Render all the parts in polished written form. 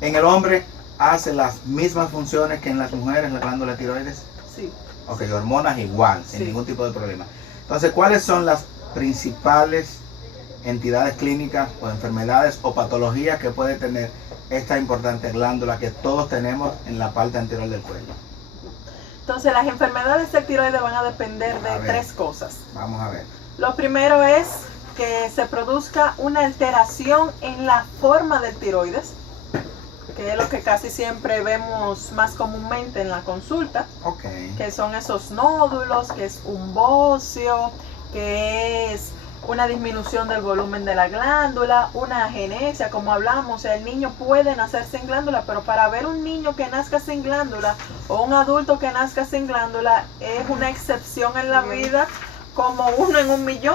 ¿En el hombre hace las mismas funciones que en las mujeres, la glándula tiroides? Sí. Ok, hormonas igual, sin Sí. ningún tipo de problema. Entonces, ¿cuáles son las principales entidades clínicas o enfermedades o patologías que puede tener esta importante glándula que todos tenemos en la parte anterior del cuello? Entonces, las enfermedades del tiroides van a depender de tres cosas. Vamos a ver. Lo primero es que se produzca una alteración en la forma del tiroides, que es lo que casi siempre vemos más comúnmente en la consulta, que son esos nódulos, que es un bocio, que es una disminución del volumen de la glándula, una agenesia, como hablamos. O sea, el niño puede nacer sin glándula, pero para ver un niño que nazca sin glándula o un adulto que nazca sin glándula es una excepción en la vida, como 1 en 1.000.000.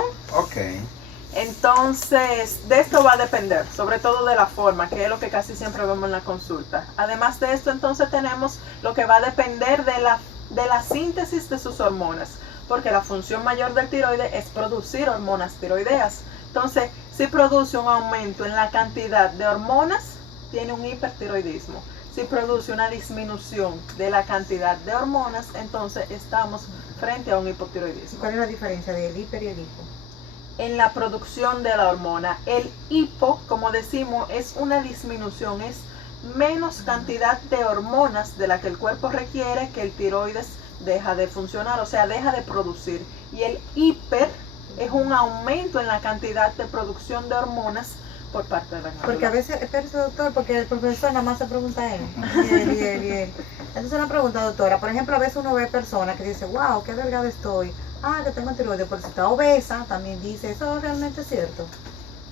Entonces, de esto va a depender, sobre todo de la forma, que es lo que casi siempre vemos en la consulta. Además de esto, entonces tenemos lo que va a depender de la síntesis de sus hormonas, porque la función mayor del tiroides es producir hormonas tiroideas. Entonces, si produce un aumento en la cantidad de hormonas, tiene un hipertiroidismo. Si produce una disminución de la cantidad de hormonas, entonces estamos frente a un hipotiroidismo. ¿Cuál es la diferencia del hiper y el hipo? En la producción de la hormona. El hipo, como decimos, es una disminución, es menos cantidad de hormonas de la que el cuerpo requiere, que el tiroides deja de funcionar, o sea, deja de producir. Y el hiper es un aumento en la cantidad de producción de hormonas por parte de la glándula. Porque a veces, espérese, doctor, porque el profesor nada más se pregunta a él. Bien. Entonces una pregunta, doctora. Por ejemplo, a veces uno ve personas que dicen, wow, qué delgada estoy. Que tengo tiroides, pero si está obesa, también dice, ¿eso realmente es cierto?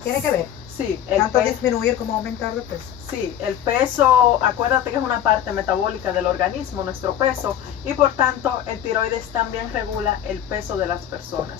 ¿Tiene que ver? Sí. Tanto disminuir como aumentar de peso. Sí, el peso, acuérdate que es una parte metabólica del organismo, nuestro peso, y por tanto el tiroides también regula el peso de las personas.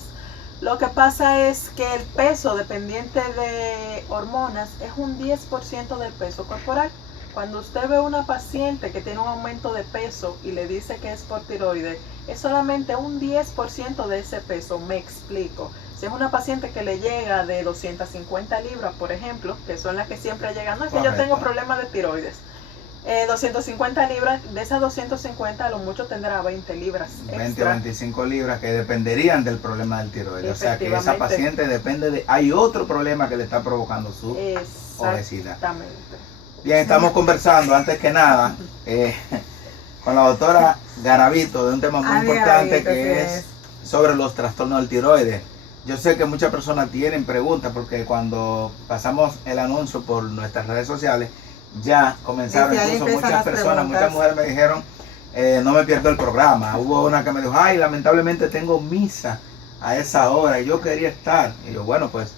Lo que pasa es que el peso dependiente de hormonas es un 10% del peso corporal. Cuando usted ve a una paciente que tiene un aumento de peso y le dice que es por tiroides, es solamente un 10% de ese peso. Me explico. Si es una paciente que le llega de 250 libras, por ejemplo, que son las que siempre llegan, no es que yo tengo problemas de tiroides. 250 libras, de esas 250 a lo mucho tendrá 20 libras. 20 o 25 libras que dependerían del problema del tiroides. O sea que esa paciente depende de... Hay otro problema que le está provocando su obesidad. Exactamente. Bien, estamos conversando antes que nada con la doctora Garavito de un tema muy importante que es sobre los trastornos del tiroides. Yo sé que muchas personas tienen preguntas porque cuando pasamos el anuncio por nuestras redes sociales ya comenzaron, incluso muchas personas, muchas mujeres me dijeron, no me pierdo el programa. Hubo una que me dijo, ay, lamentablemente tengo misa a esa hora y yo quería estar. Y yo, bueno, pues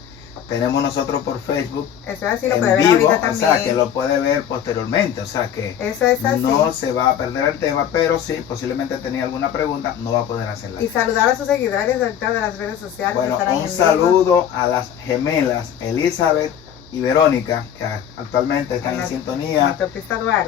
tenemos nosotros por Facebook eso es así, lo en puede ver vivo, ahorita también. o sea que lo puede ver posteriormente, o sea que eso es así. No se va a perder el tema, pero sí, posiblemente tenía alguna pregunta, no va a poder hacerla. Y saludar a sus seguidores, doctor, de las redes sociales. Bueno, un saludo a las gemelas Elizabeth y Verónica, que actualmente están en sintonía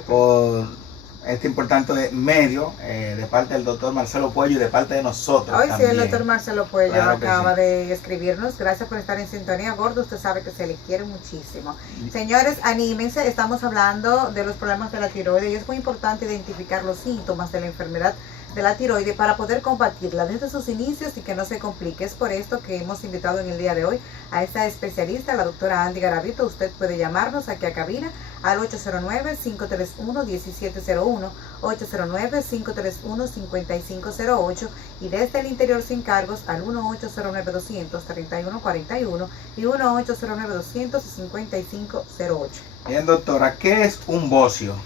por este importante medio, de parte del doctor Marcelo Puello y de parte de nosotros. Hoy también. Sí, el doctor Marcelo Puello acaba de escribirnos. Gracias por estar en sintonía, gordo. Usted sabe que se le quiere muchísimo. Señores, anímense. Estamos hablando de los problemas de la tiroides y es muy importante identificar los síntomas de la enfermedad de la tiroides para poder combatirla desde sus inicios y que no se complique. Es por esto que hemos invitado en el día de hoy a esta especialista, la doctora Andy Garavito. Usted puede llamarnos aquí a cabina al 809-531-1701, 809-531-5508 y desde el interior sin cargos al 1-809-200-3141 y 1-809-200-5508. Bien, doctora, ¿qué es un bocio?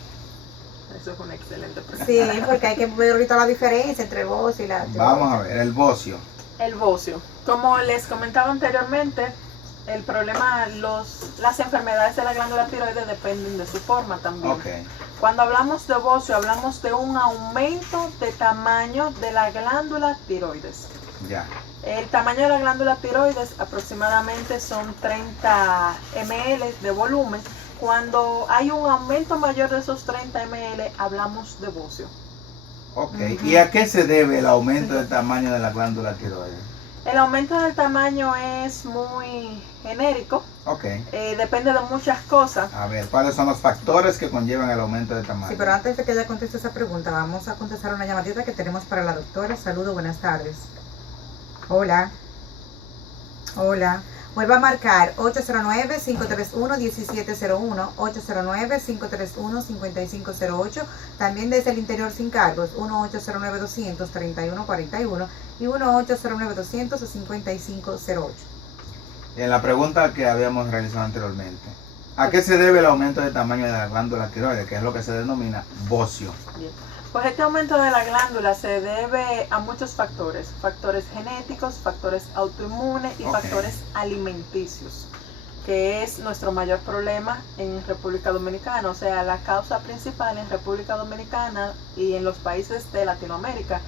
Eso es una excelente pregunta. Sí, porque hay que ver ahorita la diferencia entre el bocio y la... Vamos a ver, el bocio. El bocio. Como les comentaba anteriormente, el problema, las enfermedades de la glándula tiroides dependen de su forma también. Cuando hablamos de bocio, hablamos de un aumento de tamaño de la glándula tiroides. El tamaño de la glándula tiroides aproximadamente son 30 ml de volumen. Cuando hay un aumento mayor de esos 30 ml, hablamos de bocio. ¿Y a qué se debe el aumento del tamaño de la glándula tiroides? El aumento del tamaño es muy genérico. Ok. Depende de muchas cosas. A ver, ¿cuáles son los factores que conllevan el aumento de tamaño? Sí, pero antes de que ella conteste esa pregunta, vamos a contestar una llamadita que tenemos para la doctora. Saludos, buenas tardes. Hola. Hola. Vuelva a marcar 809-531-1701, 809-531-5508. También desde el interior sin cargos, 1-809-200-3141 y 1-809-200-5508. En la pregunta que habíamos realizado anteriormente, ¿a qué se debe el aumento de tamaño de la glándula tiroides, que es lo que se denomina bocio? Bien. Pues este aumento de la glándula se debe a muchos factores, factores genéticos, factores autoinmunes y factores alimenticios, que es nuestro mayor problema en República Dominicana. O sea, la causa principal en República Dominicana y en los países de Latinoamérica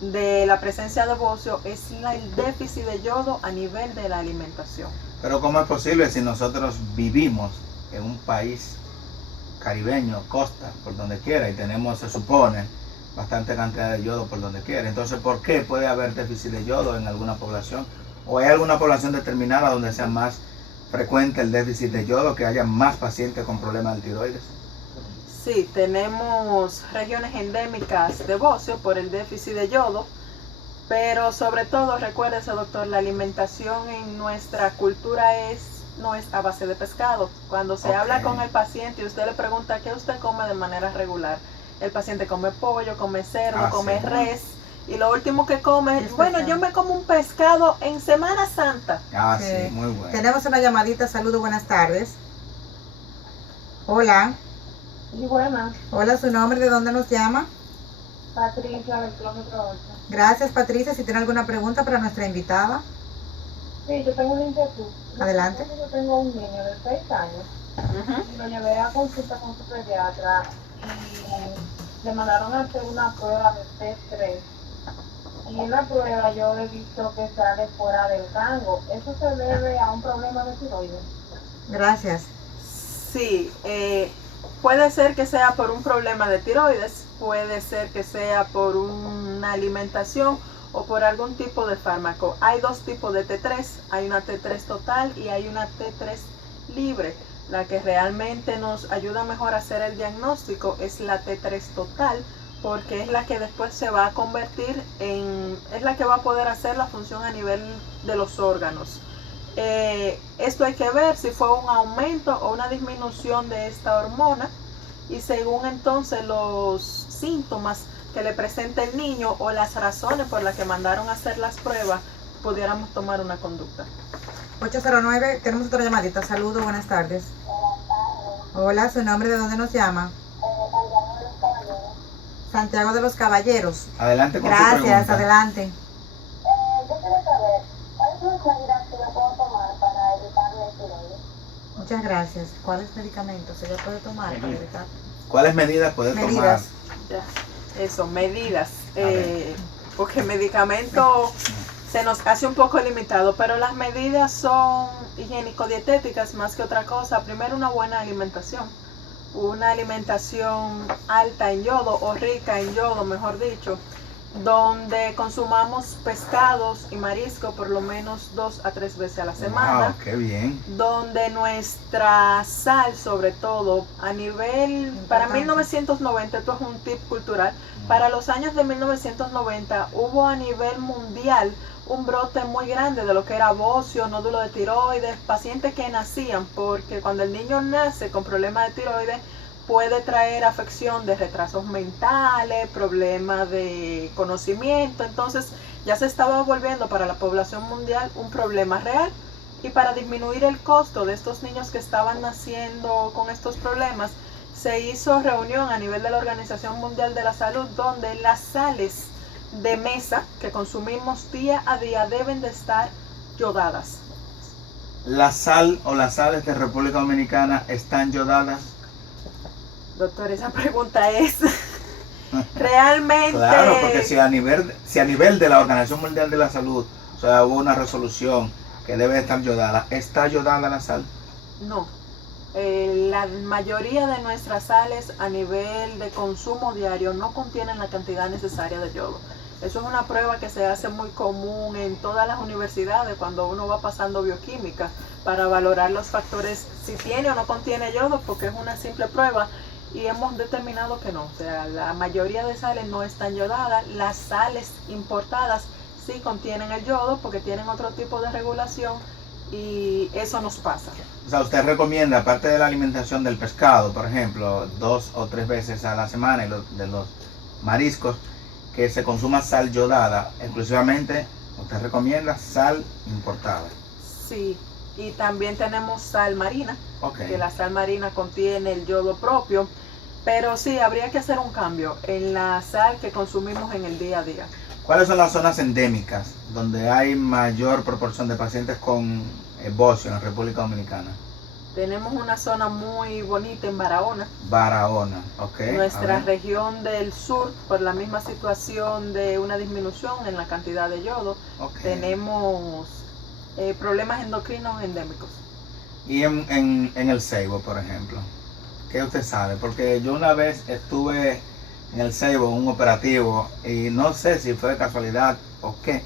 de la presencia de bocio es el déficit de yodo a nivel de la alimentación. Pero ¿cómo es posible si nosotros vivimos en un país caribeño, costa, por donde quiera, y tenemos, se supone, bastante cantidad de yodo por donde quiera? Entonces, ¿por qué puede haber déficit de yodo en alguna población? ¿O hay alguna población determinada donde sea más frecuente el déficit de yodo, que haya más pacientes con problemas de tiroides? Sí, tenemos regiones endémicas de bocio por el déficit de yodo, pero sobre todo, recuérdese, doctor, la alimentación en nuestra cultura no es a base de pescado. Cuando se habla con el paciente y usted le pregunta qué usted come de manera regular, el paciente come pollo, come cerdo, come res, y lo último que come es, bueno, yo me como un pescado en Semana Santa. Sí, muy bueno. Tenemos una llamadita. Saludos, buenas tardes. Hola. Sí, buenas. Hola, ¿su nombre? ¿De dónde nos llama? Patricia, del kilómetro 8. Gracias, Patricia. Si tiene alguna pregunta para nuestra invitada. Sí, yo tengo una inquietud. Adelante. Yo tengo un niño de 6 años. Y lo llevé a consulta con su pediatra y le mandaron a hacer una prueba de T3. Y en la prueba yo he visto que sale fuera del rango. ¿Eso se debe a un problema de tiroides? Gracias. Sí, puede ser que sea por un problema de tiroides, puede ser que sea por una alimentación o por algún tipo de fármaco. Hay dos tipos de T3, hay una T3 total y hay una T3 libre. La que realmente nos ayuda mejor a hacer el diagnóstico es la T3 total, porque es la que después se va a convertir es la que va a poder hacer la función a nivel de los órganos. Esto hay que ver si fue un aumento o una disminución de esta hormona, y según entonces los síntomas que le presenta el niño o las razones por las que mandaron a hacer las pruebas, pudiéramos tomar una conducta. 809, tenemos otra llamadita. Saludos, buenas tardes. Hola, ¿su nombre? ¿De dónde nos llama? Santiago de los Caballeros. Adelante con su Gracias, pregunta. adelante. Yo quiero saber, ¿cuáles son las medidas que yo puedo tomar para evitar la tiroides? Muchas gracias. ¿Cuáles medicamentos ella puede tomar para evitar? ¿Cuáles medidas puede tomar? Medidas. Ya, eso, medidas. Porque medicamento se nos hace un poco limitado, pero las medidas son higiénico-dietéticas más que otra cosa. Primero, una buena alimentación. Una alimentación alta en yodo o rica en yodo, mejor dicho, donde consumamos pescados y marisco por lo menos 2 a 3 veces a la semana. Wow, qué bien. Donde nuestra sal, sobre todo, a nivel, para 1990, esto es un tip cultural, para los años de 1990 hubo a nivel mundial un brote muy grande de lo que era bocio, nódulo de tiroides, pacientes que nacían, porque cuando el niño nace con problemas de tiroides puede traer afección de retrasos mentales, problemas de conocimiento. Entonces ya se estaba volviendo para la población mundial un problema real, y para disminuir el costo de estos niños que estaban naciendo con estos problemas, se hizo reunión a nivel de la Organización Mundial de la Salud, donde las sales de mesa que consumimos día a día deben de estar yodadas. ¿La sal o las sales de República Dominicana están yodadas? Doctor, esa pregunta es realmente... Claro, porque si a nivel de la Organización Mundial de la Salud, o sea, hubo una resolución que debe estar yodada, ¿está yodada la sal? No. La mayoría de nuestras sales a nivel de consumo diario no contienen la cantidad necesaria de yodo. Eso es una prueba que se hace muy común en todas las universidades cuando uno va pasando bioquímica para valorar los factores si tiene o no contiene yodo, porque es una simple prueba y hemos determinado que no. O sea, la mayoría de sales no están yodadas. Las sales importadas sí contienen el yodo porque tienen otro tipo de regulación y eso nos pasa. O sea, usted recomienda, aparte de la alimentación del pescado, por ejemplo, 2 o 3 veces a la semana, y de los mariscos, que se consuma sal yodada exclusivamente. Usted recomienda sal importada. Sí, y también tenemos sal marina, Okay. que la sal marina contiene el yodo propio, pero sí, habría que hacer un cambio en la sal que consumimos en el día a día. ¿Cuáles son las zonas endémicas donde hay mayor proporción de pacientes con bocio en República Dominicana? Tenemos una zona muy bonita en Barahona, Barahona, ok. nuestra región del sur, por la misma situación de una disminución en la cantidad de yodo, Okay. tenemos problemas endocrinos endémicos. Y en el Ceibo, por ejemplo, ¿qué usted sabe? Porque yo una vez estuve en el Ceibo, un operativo, y no sé si fue de casualidad o qué,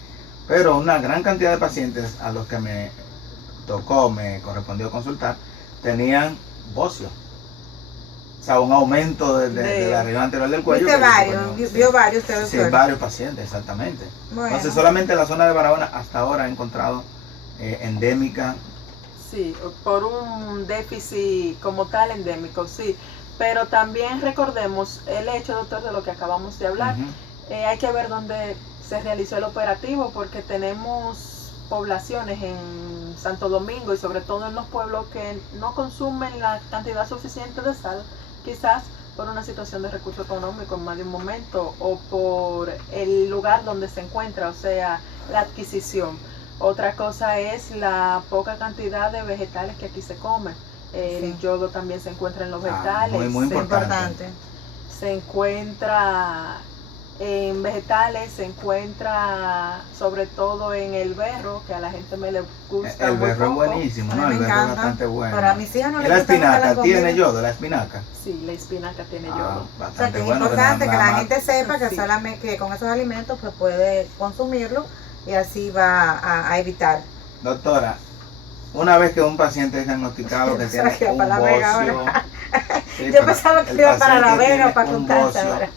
pero una gran cantidad de pacientes a los que me correspondió consultar, tenían bocio. O sea, un aumento de la región anterior del cuello. ¿Viste varios? ¿Vio varios usted, Sí, doctor? varios pacientes, exactamente. Bueno. Entonces, solamente la zona de Barahona hasta ahora ha encontrado endémica. Sí, por un déficit como tal endémico, sí. Pero también recordemos el hecho, doctor, de lo que acabamos de hablar. Hay que ver dónde se realizó el operativo porque tenemos poblaciones en Santo Domingo y sobre todo en los pueblos que no consumen la cantidad suficiente de sal, quizás por una situación de recurso económico en más de un momento o por el lugar donde se encuentra, o sea, la adquisición. Otra cosa es la poca cantidad de vegetales que aquí se comen. El yodo también se encuentra en los vegetales. Muy importante. Se encuentra en vegetales, se encuentra sobre todo en el berro, que a la gente me le gusta. El muy berro es poco. buenísimo, A mí ¿no? me El berro es encanta. bastante bueno. Pero a mis hijos no ¿Y les la gusta mucho la espinaca comida. tiene yodo, la espinaca? Sí, la espinaca tiene yodo. O sea, Bastante que es bueno. importante que la nada gente sepa que Sí. solamente que con esos alimentos pues puede consumirlo y así va a evitar. Doctora, una vez que un paciente es diagnosticado que Yo tiene pensaba que iba un para La Vega bocio, ahora. sí, Yo pero pensaba que el iba para La paciente Vega tiene para un contarse bocio, ahora.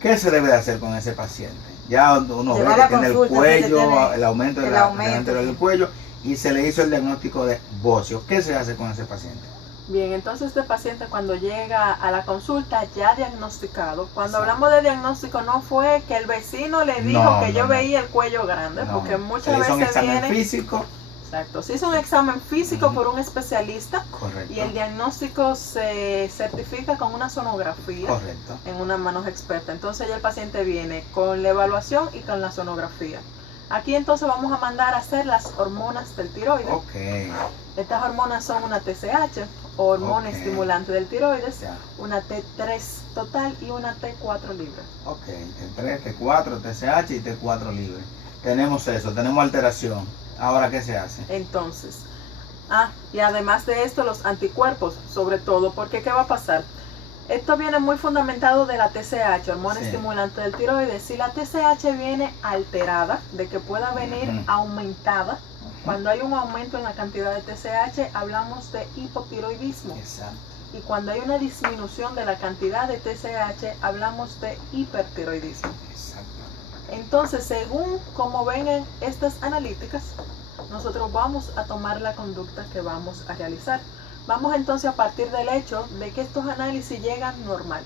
¿qué se debe de hacer con ese paciente? Ya uno ve Llevar que la tiene el consulta, cuello, sí, que tiene el aumento de el la aumento, anterior sí. del cuello y se le hizo el diagnóstico de bocio. ¿Qué se hace con ese paciente? Bien, entonces este paciente cuando llega a la consulta ya diagnosticado, cuando Exacto. hablamos de diagnóstico no fue que el vecino le dijo No, que yo no. veía el cuello grande, No, porque se muchas le hizo un veces examen viene... físico. Exacto, se hizo un examen físico Ujú. por un especialista Correcto. y el diagnóstico se certifica con una sonografía Correcto. en una manos experta. Entonces ya el paciente viene con la evaluación y con la sonografía. Aquí entonces vamos a mandar a hacer las hormonas del tiroides. Ok. Estas hormonas son una TSH, hormona Ok. estimulante del tiroides, Ya. una T3 total y una T4 libre. Ok. T3, T4, TSH y T4 libre. Tenemos eso, tenemos alteración. Ahora, ¿qué se hace? Entonces, y además de esto, los anticuerpos, sobre todo, porque ¿qué va a pasar? Esto viene muy fundamentado de la TSH, hormona Sí. estimulante del tiroides. Si la TSH viene alterada, de que pueda venir Ujú. aumentada, cuando hay un aumento en la cantidad de TSH, hablamos de hipotiroidismo. Exacto. Y cuando hay una disminución de la cantidad de TSH, hablamos de hipertiroidismo. Exacto. Entonces, según como vengan estas analíticas, nosotros vamos a tomar la conducta que vamos a realizar. Vamos entonces a partir del hecho de que estos análisis llegan normal.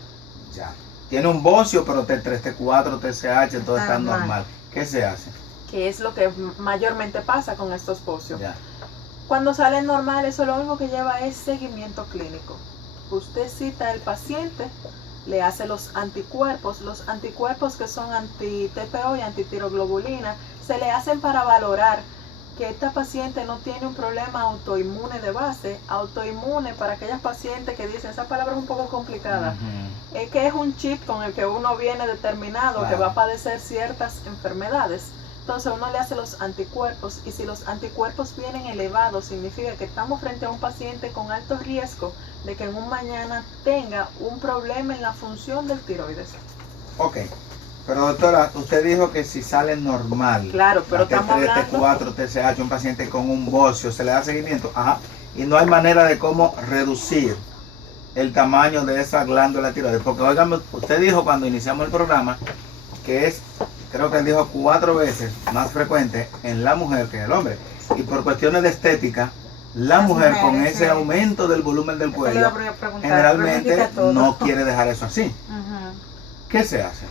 Ya. Tiene un bocio, pero T3, T4, TSH, todo está Normal. normal. ¿Qué se hace? Que es lo que mayormente pasa con estos bocios. Ya. Cuando salen normal, eso lo único que lleva es seguimiento clínico. Usted cita al paciente, le hace los anticuerpos que son anti-TPO y antitiroglobulina, se le hacen para valorar que esta paciente no tiene un problema autoinmune de base. Autoinmune, para aquellas pacientes que dicen, esa palabra es un poco complicada, Ujú. es que es un chip con el que uno viene determinado que Claro. va a padecer ciertas enfermedades. Entonces uno le hace los anticuerpos y si los anticuerpos vienen elevados, significa que estamos frente a un paciente con alto riesgo de que en un mañana tenga un problema en la función del tiroides. Ok. Pero doctora, usted dijo que si sale normal, Claro, pero la estamos T3, hablando... T4, TSH, un paciente con un bocio, se le da seguimiento, ajá, y no hay manera de cómo reducir el tamaño de esa glándula tiroides, porque oigan, usted dijo cuando iniciamos el programa que es, creo que él dijo 4 veces más frecuente en la mujer que en el hombre, y por cuestiones de estética, la Las mujer con mujeres, ese sí. aumento del volumen del Eso le cuello, iba a preguntar, generalmente pero me indica todo. no quiere dejar eso así. Ujú. ¿Qué se hace?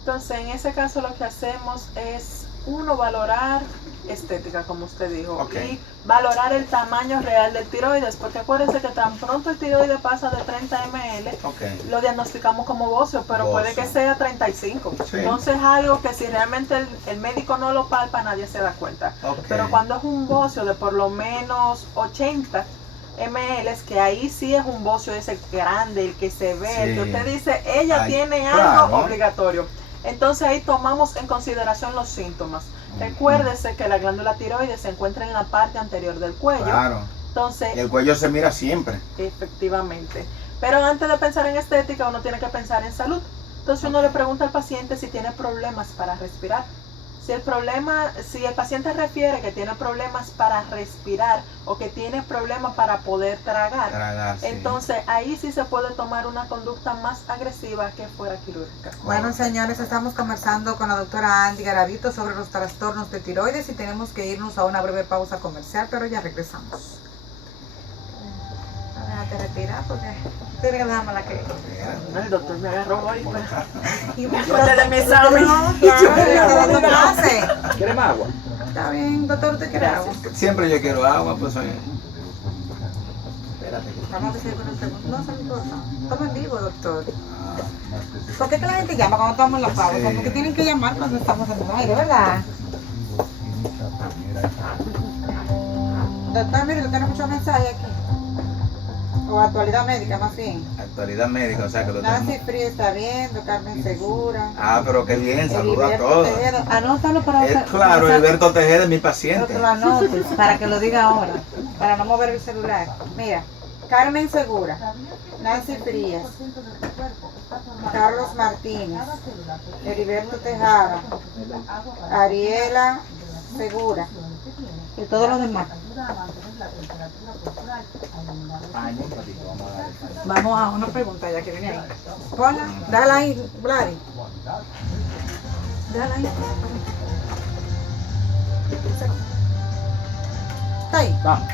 Entonces, en ese caso lo que hacemos es, uno, valorar estética, como usted dijo, Ok. y valorar el tamaño real del tiroides, porque acuérdense que tan pronto el tiroides pasa de 30 ml, Ok. lo diagnosticamos como bocio, pero puede Bocio. que sea 35. Sí. Entonces es algo que si realmente el médico no lo palpa, nadie se da cuenta. Ok. Pero cuando es un bocio de por lo menos 80 ml, que ahí sí es un bocio ese grande, el que se ve, el que Sí. usted dice, ella Ay, tiene claro. algo obligatorio. Entonces ahí tomamos en consideración los síntomas. Recuérdese que la glándula tiroides se encuentra en la parte anterior del cuello. Claro. Entonces, Y el cuello se mira siempre. efectivamente. Pero antes de pensar en estética, uno tiene que pensar en salud. Entonces uno le pregunta al paciente si tiene problemas para respirar. Si el paciente refiere que tiene problemas para respirar o que tiene problemas para poder tragar, Tragar, sí. entonces ahí sí se puede tomar una conducta más agresiva que fuera quirúrgica. Bueno, señores, estamos conversando con la doctora Andy Garavito sobre los trastornos de tiroides y tenemos que irnos a una breve pausa comercial, pero ya regresamos. Déjate retirar porque tienes que dejarme la que... El doctor me agarró hoy. Y Fuerte de mi examen. ¿Qué clase? ¿Quieres más agua? Está bien, doctor, ¿usted quiere agua? Siempre yo quiero agua, pues soy... Espérate. Vamos a ver si hay alguna pregunta. No, se me importa. Estamos en vivo, doctor. ¿Por qué que la gente llama cuando estamos en la pausa? Sí. Porque tienen que llamar cuando estamos en el aire, ¿verdad? Doctor, mire, usted tiene muchos mensajes aquí. O actualidad médica, más bien. Actualidad médica, o sea que lo Nancy tenemos. Frías está viendo, Carmen Segura. Ah, pero qué bien, saluda a Heriberto todos. Tejeda. Anótalo para... Claro, Heriberto Tejeda es mi paciente. Otro lo anotes para que lo diga ahora, para no mover el celular. Mira, Carmen Segura, Nancy Frías, Carlos Martínez, Heriberto Tejada, Ariela Segura y todos los demás. Vamos a una pregunta ya que viene ahí. Ponla, dala ahí, Vladi. Dala ahí. Está ahí. Vamos.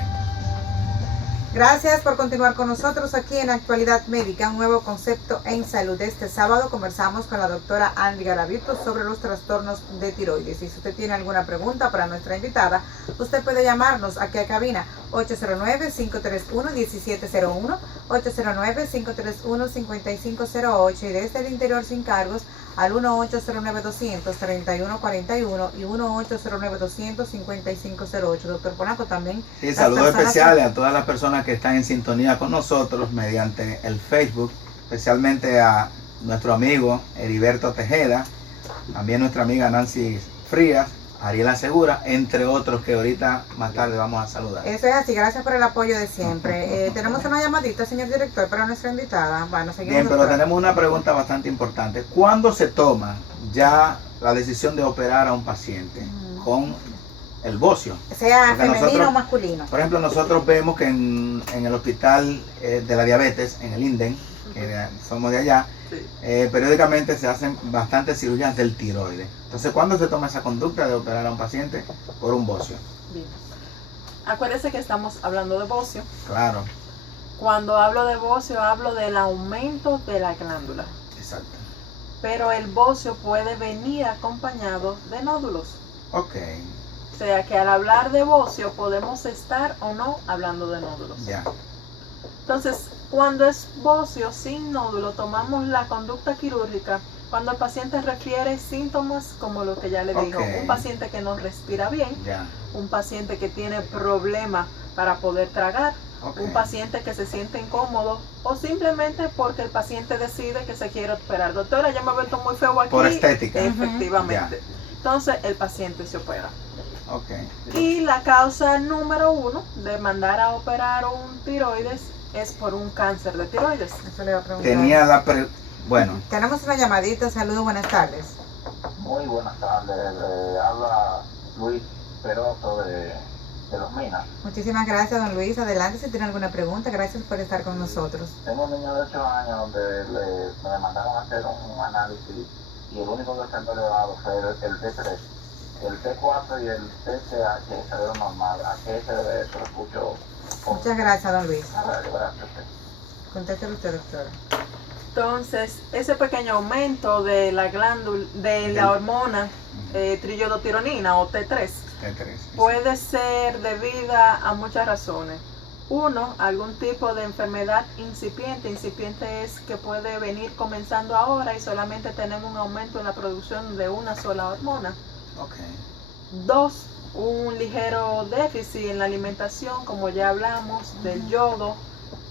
Gracias por continuar con nosotros aquí en Actualidad Médica, un nuevo concepto en salud. Este sábado conversamos con la doctora Andy Garavito sobre los trastornos de tiroides. Y si usted tiene alguna pregunta para nuestra invitada, usted puede llamarnos aquí a cabina 809-531-1701, 809-531-5508 y desde el interior sin cargos al 1-809-200-3141 y 1-809-200-5508. Doctor Polanco, también. Sí, saludos especiales a todas las personas que están en sintonía con nosotros mediante el Facebook, especialmente a nuestro amigo Heriberto Tejeda, también nuestra amiga Nancy Frías, Ariela Segura, entre otros que ahorita más tarde vamos a saludar. Eso es así, gracias por el apoyo de siempre. Tenemos una llamadita, señor director, para nuestra invitada. Bueno, seguimos. Bien, pero doctora. tenemos una pregunta bastante importante. ¿Cuándo se toma ya la decisión de operar a un paciente con el bocio? Sea Porque femenino nosotros- o masculino. Por ejemplo, nosotros vemos que en el hospital de la diabetes, en el INDEN, que somos de allá, Sí. periódicamente se hacen bastantes cirugías del tiroides. Entonces, ¿cuándo se toma esa conducta de operar a un paciente por un bocio? Bien. Acuérdense que estamos hablando de bocio. Claro, Cuando hablo de bocio, hablo del aumento de la glándula. exacto. Pero el bocio puede venir acompañado de nódulos. Ok, O sea que al hablar de bocio podemos estar o no hablando de nódulos. ya. Entonces, cuando es bocio sin nódulo, tomamos la conducta quirúrgica cuando el paciente refiere síntomas como lo que ya le dijo. Ok. Un paciente que no respira bien, Ya, un paciente que tiene problemas para poder tragar, ok. un paciente que se siente incómodo o simplemente porque el paciente decide que se quiere operar. Doctora, ya me he vuelto muy feo aquí. Por estética. Efectivamente. Entonces el paciente se opera. Ok, Y la causa número 1 de mandar a operar un tiroides es por un cáncer de tiroides. Eso le iba a preguntar. tenía la... Bueno, Tenemos una llamadita, saludos, buenas tardes. Muy buenas tardes, habla Luis Peroso de Los Minas. Muchísimas gracias, don Luis. Adelante si tiene alguna pregunta. Gracias por estar con nosotros. Tengo un niño de 8 años donde me mandaron a hacer un análisis y el único que salió elevado fue el T3. El T4 y el TSH salieron normal. ¿A qué se debe eso? Lo escucho. Muchas gracias, don Luis. Gracias. Contéstelo usted, doctora. Entonces, ese pequeño aumento de la glándula, de la hormona triiodotironina o T3, puede ser debida a muchas razones. Uno, algún tipo de enfermedad incipiente. Incipiente es que puede venir comenzando ahora y solamente tenemos un aumento en la producción de una sola hormona. Okay. Dos, un ligero déficit en la alimentación, como ya hablamos, del yodo.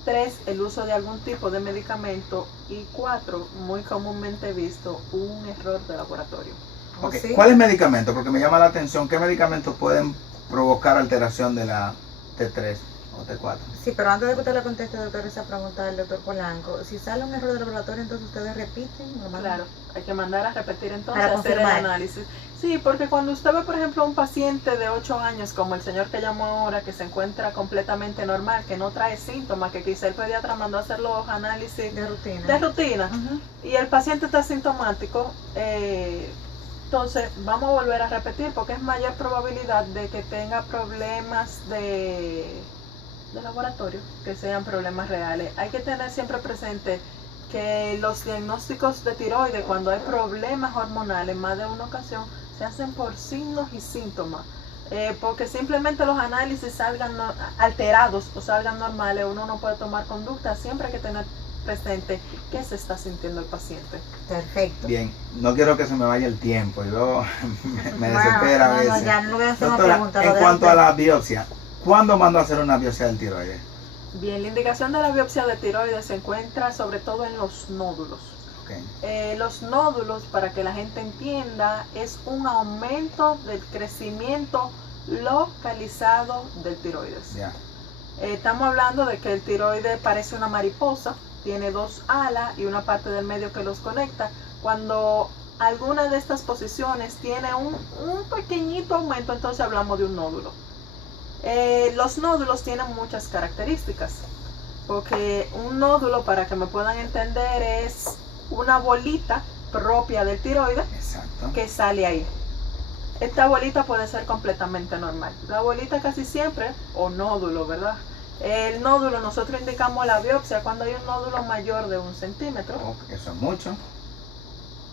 3, el uso de algún tipo de medicamento. Y 4, muy comúnmente visto, un error de laboratorio. Okay. ¿Sí? ¿Cuáles medicamentos? Porque me llama la atención, ¿qué medicamentos pueden provocar alteración de la T3 o T4? Sí, pero antes de que usted le conteste, doctor, esa pregunta del doctor Polanco, si sale un error de laboratorio, entonces ustedes repiten. Claro, hay que mandar a repetir entonces, Para hacer el confirmar. análisis. Sí, porque cuando usted ve, por ejemplo, un paciente de 8 años, como el señor que llamó ahora, que se encuentra completamente normal, que no trae síntomas, que quizá el pediatra mandó a hacer los análisis De rutina. de rutina, Ujú. y el paciente está asintomático, entonces vamos a volver a repetir, porque es mayor probabilidad de que tenga problemas de laboratorio, que sean problemas reales. Hay que tener siempre presente que los diagnósticos de tiroides, cuando hay problemas hormonales, más de una ocasión, se hacen por signos y síntomas. Porque simplemente los análisis salgan alterados o salgan normales, uno no puede tomar conducta. Siempre hay que tener presente qué se está sintiendo el paciente. Perfecto. Bien, no quiero que se me vaya el tiempo, yo me desespera a No, veces. ya no voy a hacer una Doctora, pregunta. en cuanto a la biopsia, ¿cuándo mando a hacer una biopsia del tiroides? Bien, la indicación de la biopsia de tiroides se encuentra sobre todo en los nódulos. Okay. Los nódulos, para que la gente entienda, es un aumento del crecimiento localizado del tiroides. Ya. Estamos hablando de que el tiroides parece una mariposa, tiene 2 alas y una parte del medio que los conecta. Cuando alguna de estas posiciones tiene un pequeñito aumento, entonces hablamos de un nódulo. Los nódulos tienen muchas características, porque un nódulo, para que me puedan entender, es una bolita propia del tiroides. Exacto. Que sale ahí. Esta bolita puede ser completamente normal. La bolita casi siempre, o nódulo, ¿verdad? El nódulo, nosotros indicamos la biopsia cuando hay un nódulo mayor de 1 centímetro. Eso es mucho.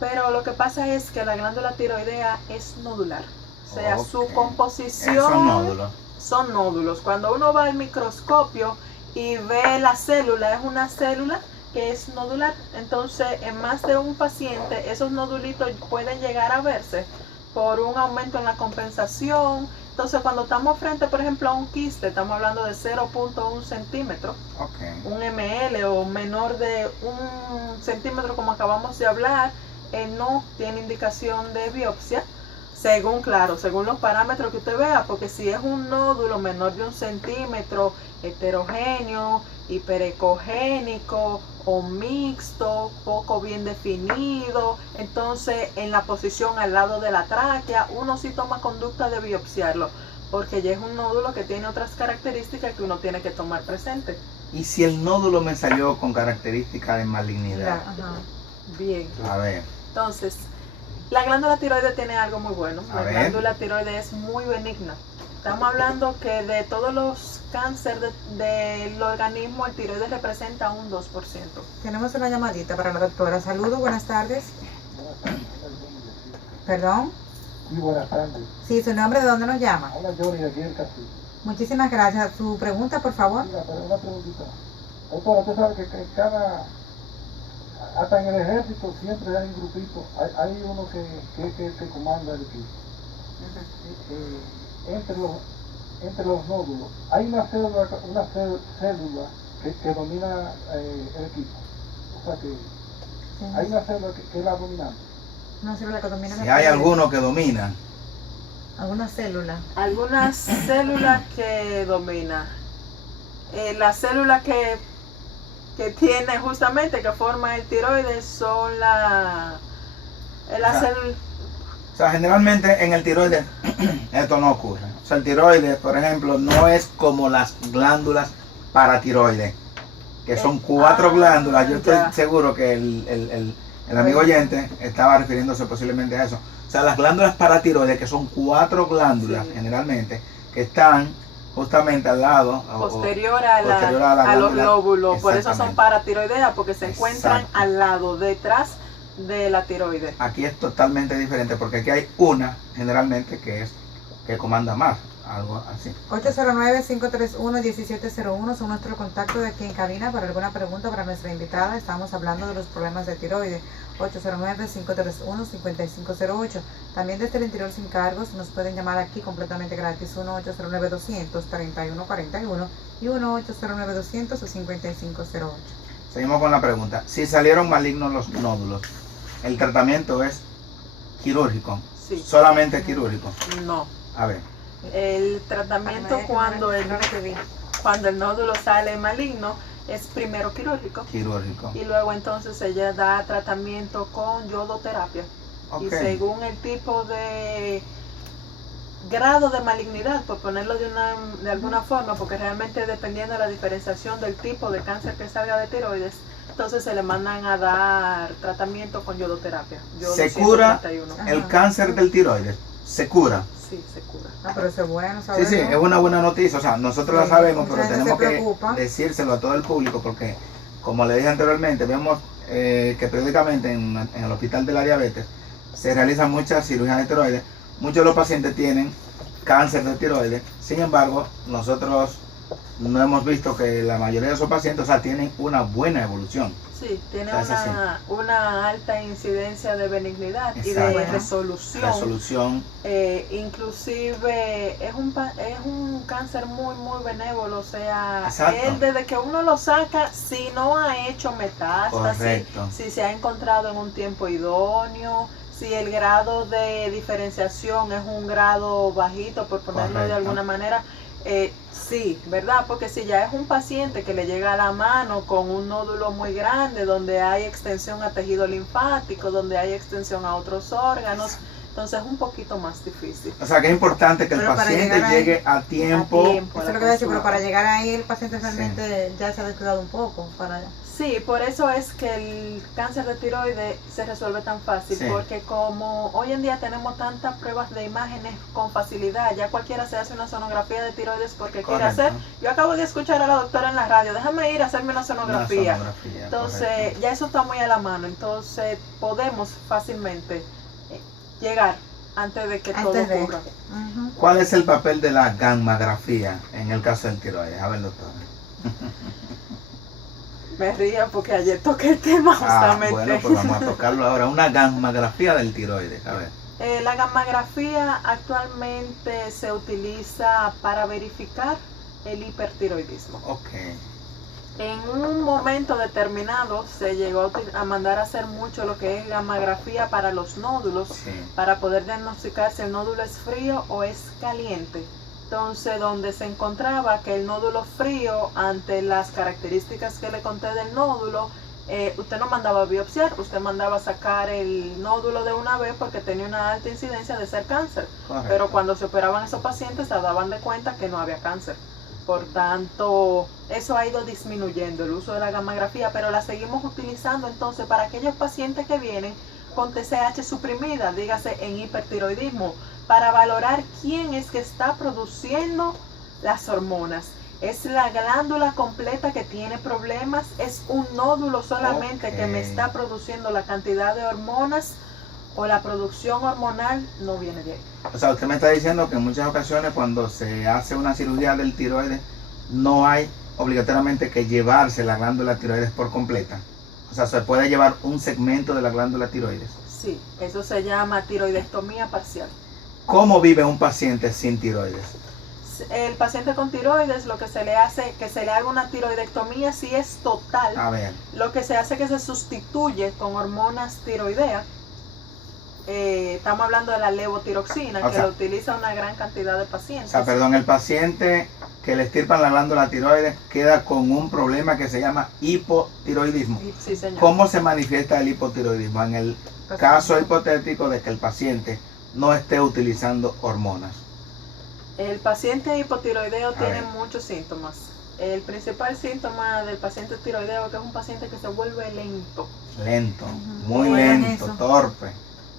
Pero lo que pasa es que la glándula tiroidea es nodular. O sea, su composición Son nódulos. son nódulos. Cuando uno va al microscopio y ve la célula, es una célula que es nodular. Entonces, en más de un paciente, esos nodulitos pueden llegar a verse por un aumento en la compensación. Entonces, cuando estamos frente, por ejemplo, a un quiste, estamos hablando de 0.1 centímetro, un ml o menor de 1 centímetro, como acabamos de hablar, no tiene indicación de biopsia. Según, claro, según los parámetros que usted vea, porque si es un nódulo menor de 1 centímetro, heterogéneo, hiperecogénico o mixto, poco bien definido, entonces en la posición al lado de la tráquea, uno sí toma conducta de biopsiarlo, porque ya es un nódulo que tiene otras características que uno tiene que tomar presente. ¿Y si el nódulo me salió con características de malignidad? Ajá. Bien. A ver. Entonces, la glándula tiroides tiene algo muy bueno. A La ver. glándula tiroides es muy benigna. Estamos hablando que de todos los cánceres del organismo, el tiroides representa un 2%. Tenemos una llamadita para la doctora. Saludos, buenas tardes. ¿Perdón? Sí, buenas tardes. Sí, su nombre, ¿de dónde nos llama? Hola, Johnny, de aquí el Castillo. Muchísimas gracias. Su pregunta, por favor. Mira, pero una preguntita. Doctora, tú sabes que hasta en el ejército siempre hay un grupito, hay uno que comanda el equipo. Entre los nódulos, hay una célula que domina el equipo. O sea que hay una célula que es la dominante. Una célula que domina. Si hay alguno que domina. ¿Alguna célula? Algunas células que domina. La célula que tiene justamente, que forma el tiroides, son la célula, O sea, generalmente en el tiroides esto no ocurre. O sea, el tiroides, por ejemplo, no es como las glándulas paratiroides, que son 4 glándulas. Yo estoy ya. seguro que el amigo oyente estaba refiriéndose posiblemente a eso. O sea, las glándulas paratiroides, que son 4 glándulas Sí. generalmente, que están justamente al lado Posterior posterior a la a los glándula. lóbulos, por eso son Exactamente. paratiroideas, porque se encuentran Exacto. al lado, detrás de la tiroides. Aquí es totalmente diferente porque aquí hay una generalmente que comanda más, algo así. 809-531-1701 son nuestros contactos de aquí en cabina para alguna pregunta para nuestra invitada. Estamos hablando de los problemas de tiroides. 809-531-5508. También desde el interior sin cargos nos pueden llamar aquí completamente gratis. 1-809-200-3141 y 1-809-200-5508. Seguimos con la pregunta. Si salieron malignos los nódulos, ¿el tratamiento es quirúrgico? Sí. Solamente quirúrgico. No. A ver. El tratamiento cuando el nódulo sale maligno es primero quirúrgico Quirúrgico. y luego entonces ella da tratamiento con yodoterapia. Y Ok. según el tipo de grado de malignidad, por ponerlo de alguna forma, porque realmente dependiendo de la diferenciación del tipo de cáncer que salga de tiroides, entonces se le mandan a dar tratamiento con yodoterapia. ¿Se cura 231. el cáncer del tiroides? ¿Se cura? Sí, se cura. Ah, pero eso es bueno Sí, saberlo. sí, es una buena noticia. O sea, nosotros la Sí, sabemos, mucha pero gente tenemos se que preocupa. decírselo a todo el público porque, como le dije anteriormente, vemos que periódicamente en el Hospital de la Diabetes se realizan muchas cirugías de tiroides. Muchos de los pacientes tienen cáncer de tiroides. Sin embargo, nosotros no hemos visto que la mayoría de esos pacientes, o sea, tienen una buena evolución. Sí, tiene O sea, es una alta incidencia de benignidad y Exacto. de resolución. Resolución. Inclusive es un cáncer muy benévolo, o sea, Exacto. él desde que uno lo saca, si no ha hecho metástasis, Correcto. si se ha encontrado en un tiempo idóneo, si el grado de diferenciación es un grado bajito, por ponerlo de Correcto. alguna manera, sí, ¿verdad? Porque si ya es un paciente que le llega a la mano con un nódulo muy grande, donde hay extensión a tejido linfático, donde hay extensión a otros órganos, entonces es un poquito más difícil. O sea, que es importante que el Pero para paciente llegar ahí, llegue a tiempo. A tiempo. Eso es lo que voy a decir, pero para consulta. llegar ahí el paciente realmente ya se ha descuidado un poco. Sí, por eso es que el cáncer de tiroides se resuelve tan fácil, Sí. porque como hoy en día tenemos tantas pruebas de imágenes con facilidad, ya cualquiera se hace una sonografía de tiroides porque quiere Correcto. hacer. Yo acabo de escuchar a la doctora en la radio, déjame ir a hacerme una sonografía. Una sonografía, Entonces, correcto. ya eso está muy a la mano, entonces podemos fácilmente llegar antes de que todo ocurra. ¿Cuál es el papel de la gammagrafía en el caso del tiroides? A ver, doctora. Me río porque ayer toqué el tema justamente. Bueno, pues vamos a tocarlo ahora. Una gammagrafía del tiroides. A ver. La gammografía actualmente se utiliza para verificar el hipertiroidismo. Ok. En un momento determinado se llegó a mandar a hacer mucho lo que es gammografía para los nódulos, Sí. para poder diagnosticar si el nódulo es frío o es caliente. Entonces, donde se encontraba que el nódulo frío, ante las características que le conté del nódulo, usted no mandaba a biopsiar, usted mandaba a sacar el nódulo de una vez porque tenía una alta incidencia de ser cáncer. Correcto. Pero cuando se operaban esos pacientes se daban de cuenta que no había cáncer. Por tanto, eso ha ido disminuyendo el uso de la gammografía, pero la seguimos utilizando entonces para aquellos pacientes que vienen con TSH suprimida, dígase en hipertiroidismo, para valorar quién es que está produciendo las hormonas. ¿Es la glándula completa que tiene problemas? ¿Es un nódulo solamente que me está produciendo la cantidad de hormonas? ¿O la producción hormonal no viene de ahí? O sea, usted me está diciendo que en muchas ocasiones cuando se hace una cirugía del tiroides no hay obligatoriamente que llevarse la glándula tiroides por completa. O sea, se puede llevar un segmento de la glándula tiroides. Sí, eso se llama tiroidectomía parcial. ¿Cómo vive un paciente sin tiroides? El paciente con tiroides, lo que se le hace, que se le haga una tiroidectomía si es total. A ver. Lo que se hace es que se sustituye con hormonas tiroideas. Estamos hablando de la levotiroxina, O que sea, lo utiliza una gran cantidad de pacientes. O sea, perdón, el paciente que le extirpan la glándula tiroides queda con un problema que se llama hipotiroidismo. Sí, señor. ¿Cómo se manifiesta el hipotiroidismo? En el caso hipotético de que el paciente no esté utilizando hormonas? El paciente hipotiroideo tiene ver. muchos síntomas. El principal síntoma del paciente tiroideo es que es un paciente que se vuelve lento. Lento, Ujú. muy Oigan lento, eso. torpe.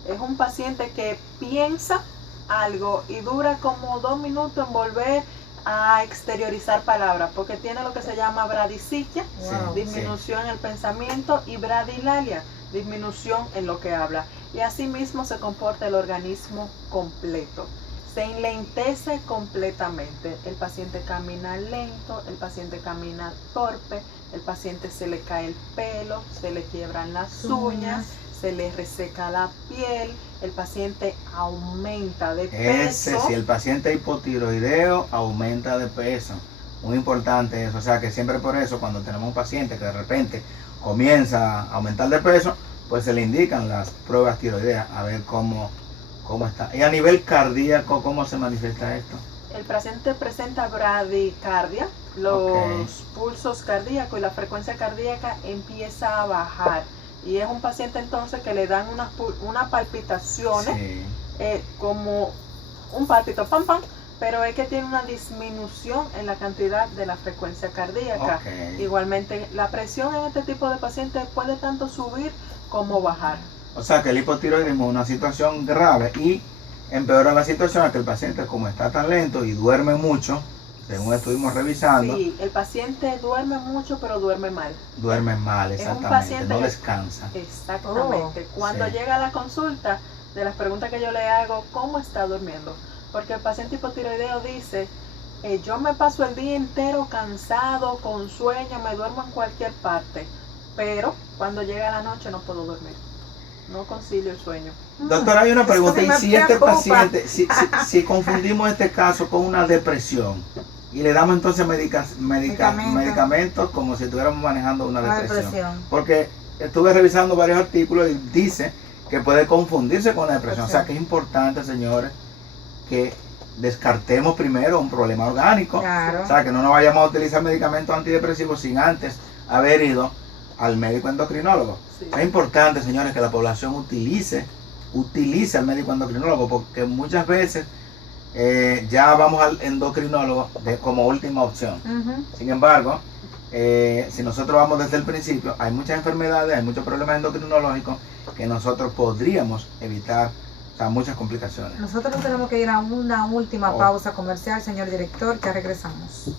Es un paciente que piensa algo y dura como 2 minutos en volver a exteriorizar palabras, porque tiene lo que se llama bradicitia, Wow. disminución en el pensamiento, y bradilalia, disminución en lo que habla. Y así mismo se comporta el organismo completo. Se enlentece completamente. El paciente camina lento, el paciente camina torpe, el paciente se le cae el pelo, se le quiebran las uñas, se le reseca la piel, el paciente aumenta de peso. Si el paciente hipotiroideo aumenta de peso, muy importante eso, o sea que siempre por eso cuando tenemos un paciente que de repente comienza a aumentar de peso, pues se le indican las pruebas tiroideas a ver cómo está. Y a nivel cardíaco, ¿cómo se manifiesta esto? El paciente presenta bradicardia, los pulsos cardíacos y la frecuencia cardíaca empieza a bajar. Y es un paciente entonces que le dan unas palpitaciones, Sí. como un pálpito, pam, pam, pero es que tiene una disminución en la cantidad de la frecuencia cardíaca. Ok. Igualmente, la presión en este tipo de pacientes puede tanto subir como bajar. O sea que el hipotiroidismo es una situación grave y empeora la situación a que el paciente, como está tan lento y duerme mucho, según estuvimos revisando, Sí, el paciente duerme mucho, pero duerme mal. duerme mal, Es un exactamente, paciente no que- descansa. Exactamente. Cuando sí. llega a la consulta, de las preguntas que yo le hago, ¿cómo está durmiendo? Porque el paciente hipotiroideo dice, yo me paso el día entero cansado, con sueño, me duermo en cualquier parte, pero cuando llega la noche no puedo dormir. No concilio el sueño. Doctora, hay una Eso pregunta, sí y me si este preocupa. paciente, si confundimos este caso con una depresión y le damos entonces medicamentos como si estuviéramos manejando una depresión. Porque estuve revisando varios artículos y dice que puede confundirse con la depresión. O sea que es importante, señores, que descartemos primero un problema orgánico. Claro. O sea, que no nos vayamos a utilizar medicamentos antidepresivos sin antes haber ido al médico endocrinólogo. Sí. Es importante, señores, que la población utilice al médico endocrinólogo, porque muchas veces ya vamos al endocrinólogo como última opción. Ujú. Sin embargo, si nosotros vamos desde el principio, hay muchas enfermedades, hay muchos problemas endocrinológicos que nosotros podríamos evitar, o sea, muchas complicaciones. Nosotros tenemos que ir a una última Oh. pausa comercial, señor director, ya regresamos.